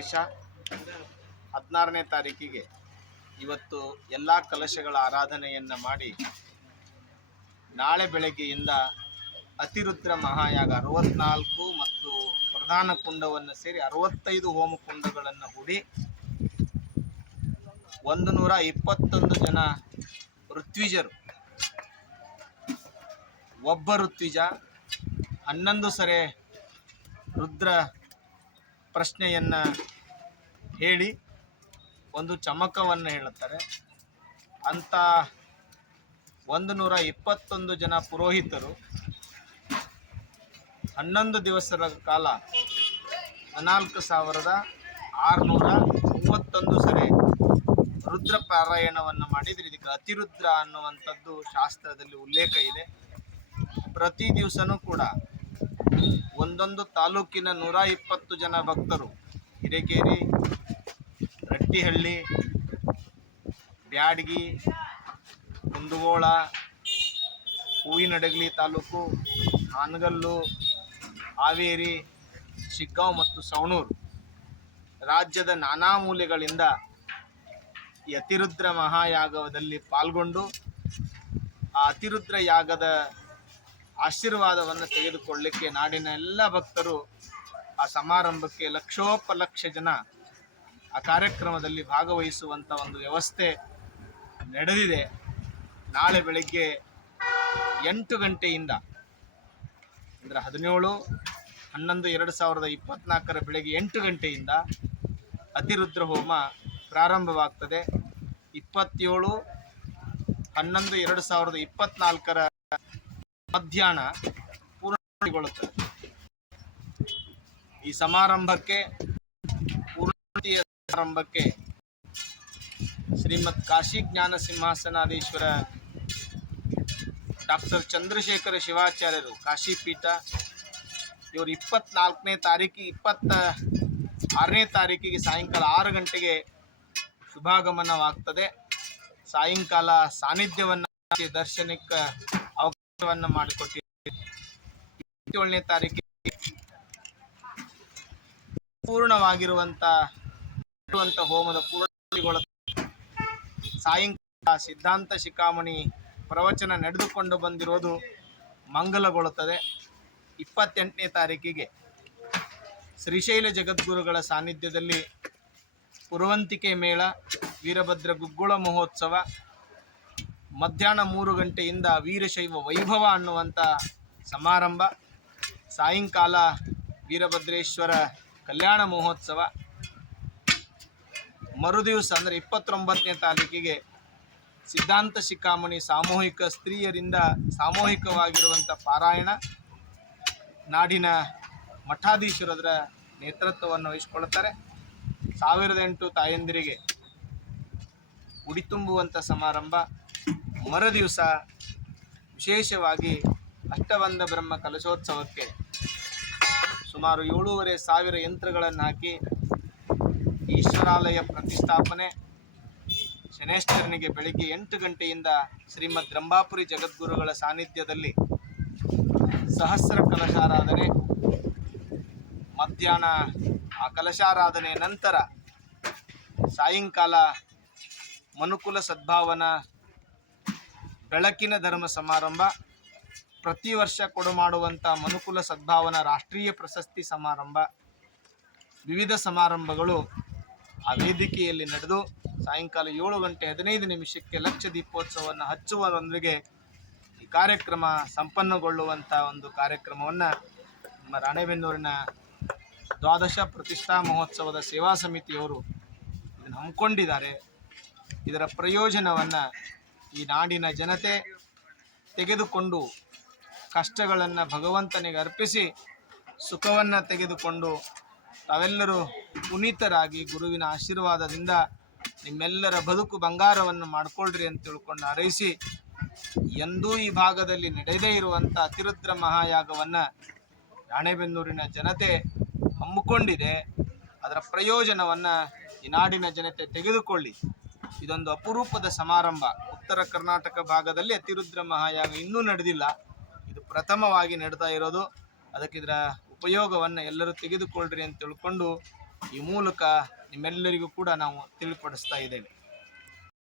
ವಿಶೇಷ 16ನೇ ತಾರೀಕಿಗೆ ಇವತ್ತು ಎಲ್ಲ ಕಲಶಗಳ ಆರಾಧನೆಯನ್ನು ಮಾಡಿ ನಾಳೆ ಬೆಳಗ್ಗೆಯಿಂದ ಅತಿರುದ್ರ ಮಹಾಯಾಗ 64 ಮತ್ತು ಪ್ರಧಾನ ಕುಂಡವನ್ನು ಸೇರಿ 65 ಹೋಮ ಕುಂಡಗಳನ್ನು ಹೂಡಿ 121 ಜನ ಋತ್ವಿಜರು, ಒಬ್ಬ ಋತ್ವಿಜ 11 ಸರೆ ರುದ್ರ ಪ್ರಶ್ನೆಯನ್ನು ಹೇಳಿ ಒಂದು ಚಮಕವನ್ನು ಹೇಳುತ್ತಾರೆ. ಅಂಥ 121 ಜನ ಪುರೋಹಿತರು 11 ದಿವಸಗಳ ಕಾಲ 14,631 ಸರೆ ರುದ್ರ ಪಾರಾಯಣವನ್ನು ಮಾಡಿದರೆ ಇದಕ್ಕೆ ಅತಿರುದ್ರ ಅನ್ನುವಂಥದ್ದು ಶಾಸ್ತ್ರದಲ್ಲಿ ಉಲ್ಲೇಖ ಇದೆ. ಪ್ರತಿ ದಿವಸನೂ ಕೂಡ ಒಂದೊಂದು ತಾಲೂಕಿನ 120 ಜನ ಭಕ್ತರು ಹಿರೇಕೇರಿ, ರಟ್ಟಿಹಳ್ಳಿ, ಬ್ಯಾಡಗಿ, ಕುಂದಗೋಳ, ಹೂವಿನಡಗಲಿ ತಾಲೂಕು, ಹಾನಗಲ್ಲು, ಹಾವೇರಿ, ಶಿಗ್ಗಾಂವ್ ಮತ್ತು ಸವಣೂರು ರಾಜ್ಯದ ನಾನಾ ಮೂಲೆಗಳಿಂದ ಈ ಅತಿರುದ್ರ ಮಹಾಯಾಗದಲ್ಲಿ ಪಾಲ್ಗೊಂಡು ಆ ಅತಿರುದ್ರ ಯಾಗದ ಆಶೀರ್ವಾದವನ್ನು ತೆಗೆದುಕೊಳ್ಳಲಿಕ್ಕೆ ನಾಡಿನ ಎಲ್ಲ ಭಕ್ತರು ಆ ಸಮಾರಂಭಕ್ಕೆ ಲಕ್ಷೋಪಲಕ್ಷ ಜನ ಆ ಕಾರ್ಯಕ್ರಮದಲ್ಲಿ ಭಾಗವಹಿಸುವಂಥ ಒಂದು ವ್ಯವಸ್ಥೆ ನಡೆದಿದೆ. ನಾಳೆ ಬೆಳಗ್ಗೆ 8 ಗಂಟೆಯಿಂದ ಅಂದರೆ 17/11/2024 ಬೆಳಗ್ಗೆ 8 ಗಂಟೆಯಿಂದ ಅತಿರುದ್ರ ಹೋಮ ಪ್ರಾರಂಭವಾಗ್ತದೆ. 27/11/2024 ಮಧ್ಯಾಹ್ನ ಪೂರ್ಣಗೊಳ್ಳುತ್ತದೆ. ಈ ಸಮಾರಂಭಕ್ಕೆ ಸಮಾರಂಭಕ್ಕೆ ಶ್ರೀಮದ್ ಕಾಶಿ ಜ್ಞಾನ ಸಿಂಹಾಸನಾಧೀಶ್ವರ ಡಾಕ್ಟರ್ ಚಂದ್ರಶೇಖರ ಶಿವಾಚಾರ್ಯರು ಕಾಶಿಪೀಠ ಇವರು 24ನೇ ತಾರೀಕಿಗೆ 26ನೇ ತಾರೀಕಿಗೆ ಸಾಯಂಕಾಲ 6 ಗಂಟೆಗೆ ಶುಭಾಗಮನವಾಗ್ತದೆ. ಸಾಯಂಕಾಲ ಸಾನ್ನಿಧ್ಯವನ್ನು ದರ್ಶನಕ್ಕೆ ಅವಕಾಶವನ್ನು ಮಾಡಿಕೊಟ್ಟಿದ್ದಾರೆ. 27ನೇ ತಾರೀಕಿಗೆ ಪೂರ್ಣವಾಗಿರುವಂಥ ಹೋಮದ ಪೂರ್ಣಗೊಳ್ಳುತ್ತದೆ. ಸಾಯಂಕಾಲ ಸಿದ್ಧಾಂತ ಶಿಖಾಮಣಿ ಪ್ರವಚನ ನಡೆದುಕೊಂಡು ಬಂದಿರೋದು ಮಂಗಲಗೊಳ್ಳುತ್ತದೆ. 28ನೇ ತಾರೀಕಿಗೆ ಶ್ರೀಶೈಲ ಜಗದ್ಗುರುಗಳ ಸಾನ್ನಿಧ್ಯದಲ್ಲಿ ಪುರವಂತಿಕೆ ಮೇಳ, ವೀರಭದ್ರ ಗುಗ್ಗುಳ ಮಹೋತ್ಸವ, ಮಧ್ಯಾಹ್ನ 3 ಗಂಟೆಯಿಂದ ವೀರಶೈವ ವೈಭವ ಅನ್ನುವಂಥ ಸಮಾರಂಭ, ಸಾಯಂಕಾಲ ವೀರಭದ್ರೇಶ್ವರ ಕಲ್ಯಾಣ ಮಹೋತ್ಸವ, ಮರುದಿವಸ ಅಂದರೆ 29ನೇ ತಾರೀಕಿಗೆ ಸಿದ್ಧಾಂತ ಶಿಖಾಮಣಿ ಸಾಮೂಹಿಕ ಸ್ತ್ರೀಯರಿಂದ ಸಾಮೂಹಿಕವಾಗಿರುವಂಥ ಪಾರಾಯಣ, ನಾಡಿನ ಮಠಾಧೀಶರದರ ನೇತೃತ್ವವನ್ನು ವಹಿಸಿಕೊಳ್ಳುತ್ತಾರೆ. 1008 ತಾಯಂದಿರಿಗೆ ಉಡಿ ತುಂಬುವಂಥ ಸಮಾರಂಭ. ಮರುದಿವಸ ವಿಶೇಷವಾಗಿ ಅಷ್ಟಬಂಧ ಬ್ರಹ್ಮ ಕಲಶೋತ್ಸವಕ್ಕೆ ಸುಮಾರು 7,500 ಯಂತ್ರಗಳನ್ನು ಹಾಕಿ ಈಶ್ವರಾಲಯ ಪ್ರತಿಷ್ಠಾಪನೆ. ಶನೇಶ್ವರನಿಗೆ ಬೆಳಿಗ್ಗೆ 8 ಗಂಟೆಯಿಂದ ಶ್ರೀಮದ್ ರಂಭಾಪುರಿ ಜಗದ್ಗುರುಗಳ ಸಾನ್ನಿಧ್ಯದಲ್ಲಿ ಸಹಸ್ರ ಕಲಶಾರಾಧನೆ. ಮಧ್ಯಾಹ್ನ ಆ ಕಲಶಾರಾಧನೆ ನಂತರ ಸಾಯಂಕಾಲ ಮನುಕುಲ ಸದ್ಭಾವನಾ ಬೆಳಕಿನ ಧರ್ಮ ಸಮಾರಂಭ. ಪ್ರತಿ ವರ್ಷ ಕೊಡಮಾಡುವಂಥ ಮನುಕುಲ ಸದ್ಭಾವನಾ ರಾಷ್ಟ್ರೀಯ ಪ್ರಶಸ್ತಿ ಸಮಾರಂಭ. ವಿವಿಧ ಸಮಾರಂಭಗಳು ಆ ವೇದಿಕೆಯಲ್ಲಿ ನಡೆದು ಸಾಯಂಕಾಲ 7:15 ಲಕ್ಷ ದೀಪೋತ್ಸವವನ್ನು ಹಚ್ಚುವರೊಂದಿಗೆ ಈ ಕಾರ್ಯಕ್ರಮ ಸಂಪನ್ನಗೊಳ್ಳುವಂಥ ಒಂದು ಕಾರ್ಯಕ್ರಮವನ್ನು ನಮ್ಮ ರಾಣೆಬೆನ್ನೂರಿನ ದ್ವಾದಶ ಪ್ರತಿಷ್ಠಾ ಮಹೋತ್ಸವದ ಸೇವಾ ಸಮಿತಿಯವರು ಇದನ್ನು ಹಮ್ಮಿಕೊಂಡಿದ್ದಾರೆ. ಇದರ ಪ್ರಯೋಜನವನ್ನು ಈ ನಾಡಿನ ಜನತೆ ತೆಗೆದುಕೊಂಡು ಕಷ್ಟಗಳನ್ನು ಭಗವಂತನಿಗೆ ಅರ್ಪಿಸಿ ಸುಖವನ್ನು ತೆಗೆದುಕೊಂಡು ತಾವೆಲ್ಲರೂ ಪುನೀತರಾಗಿ ಗುರುವಿನ ಆಶೀರ್ವಾದದಿಂದ ನಿಮ್ಮೆಲ್ಲರ ಬದುಕು ಬಂಗಾರವನ್ನು ಮಾಡಿಕೊಳ್ಳ್ರಿ ಅಂತ ತಿಳ್ಕೊಂಡು ಹಾರೈಸಿ, ಎಂದೂ ಈ ಭಾಗದಲ್ಲಿ ನಡೆಯದೇ ಇರುವಂಥ ಅತಿರುದ್ರ ಮಹಾಯಾಗವನ್ನು ರಾಣೆಬೆನ್ನೂರಿನ ಜನತೆ ಹಮ್ಮಿಕೊಂಡಿದೆ. ಅದರ ಪ್ರಯೋಜನವನ್ನು ಈ ನಾಡಿನ ಜನತೆ ತೆಗೆದುಕೊಳ್ಳಿ. ಇದೊಂದು ಅಪರೂಪದ ಸಮಾರಂಭ. ಉತ್ತರ ಕರ್ನಾಟಕ ಭಾಗದಲ್ಲಿ ಅತಿರುದ್ರ ಮಹಾಯಾಗ ಇನ್ನೂ ನಡೆದಿಲ್ಲ, ಇದು ಪ್ರಥಮವಾಗಿ ನಡೆತಾ ಇರೋದು. ಅದಕ್ಕೆ ಇದರ ಉಪಯೋಗವನ್ನು ಎಲ್ಲರೂ ತೆಗೆದುಕೊಳ್ಳ್ರಿ ಅಂತ ತಿಳ್ಕೊಂಡು ಈ ಮೂಲಕ ನಿಮ್ಮೆಲ್ಲರಿಗೂ ಕೂಡ ನಾವು ತಿಳಿಪಡಿಸ್ತಾ ಇದ್ದೇವೆ.